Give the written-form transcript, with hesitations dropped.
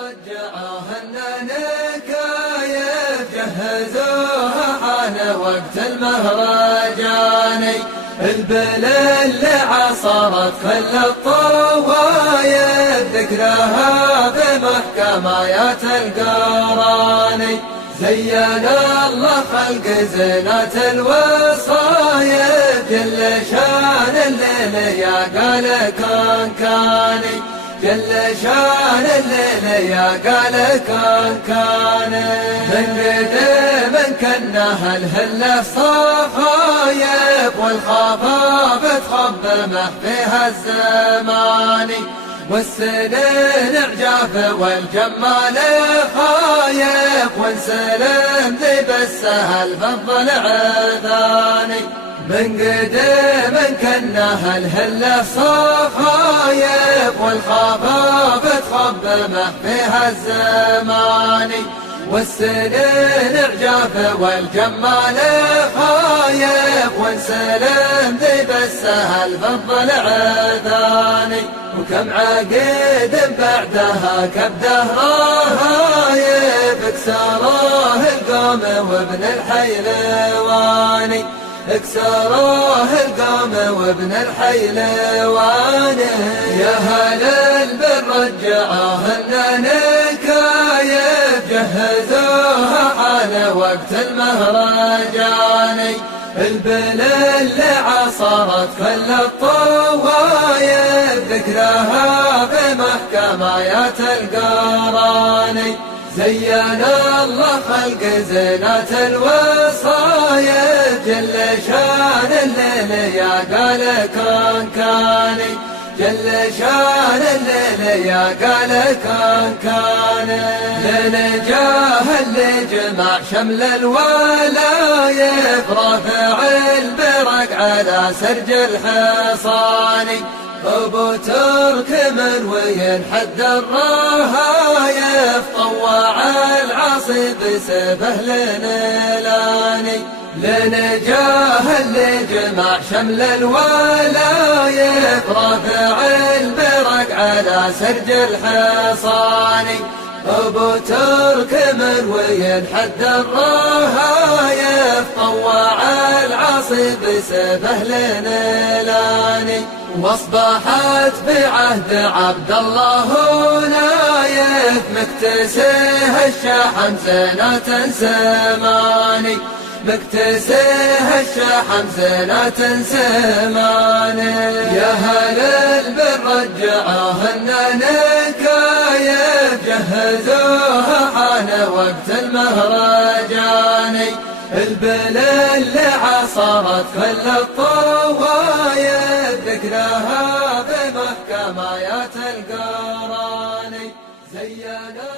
رجعوه النكايف جهزوها حان وقت المهرجاني البل اللي عصرت كل الطوايف ذكرها بمحكمات القراني زين الله خلق زينة الوصايف جل شان الليل يا قال كان كاني جل شان الليل يا قال كان كاني من قديم كنه الهله صفايف والخفاف تخبمه فيها الزماني والسنين عجاف والجمال خايف وانسلم ذي بالسهل بالضلع ثاني من قديم كنه الهله صفايف والخفاف تخبمه فيها الزماني والسنين عجاف والجمال خايف وانسلم ذي بالسهل بالضلع ثاني وكم عقيد بعدها كبده راهايف اكسروه القوم وابن الحيلواني اكسروه القوم وابن الحيلواني يا هل البر رجعوه النكايف جهزوها حان وقت المهرجاني البل اللي عصرت كل الطوايف ذكرها بمحكمات القراني زين الله خلق زينة الوصايف جل شان الليل يا قال كان كاني جل شان الليل يا قال كان كاني لنجاه اللي جمع شمل الولايف رافع البرق على سرج الحصاني أبو ترك من وين حد الرهايف طوع العصيب سيفه لنيلاني لنجاه اللي جمع شمل الولايف رافع البرق على سرج الحصاني أبو ترك من وين حد الرهايف طوع العصيب سيفه لنيلاني واصبحت بعهد عبد الله نايف مكتسيه الشحم زينة سماني مكتسيه الشحم زينة سماني يا هل البر رجعوه النكايف جهزوها حان وقت المهرجاني البل اللي عصرت كل الطوايف ذكرها بمحكمات القراني زينا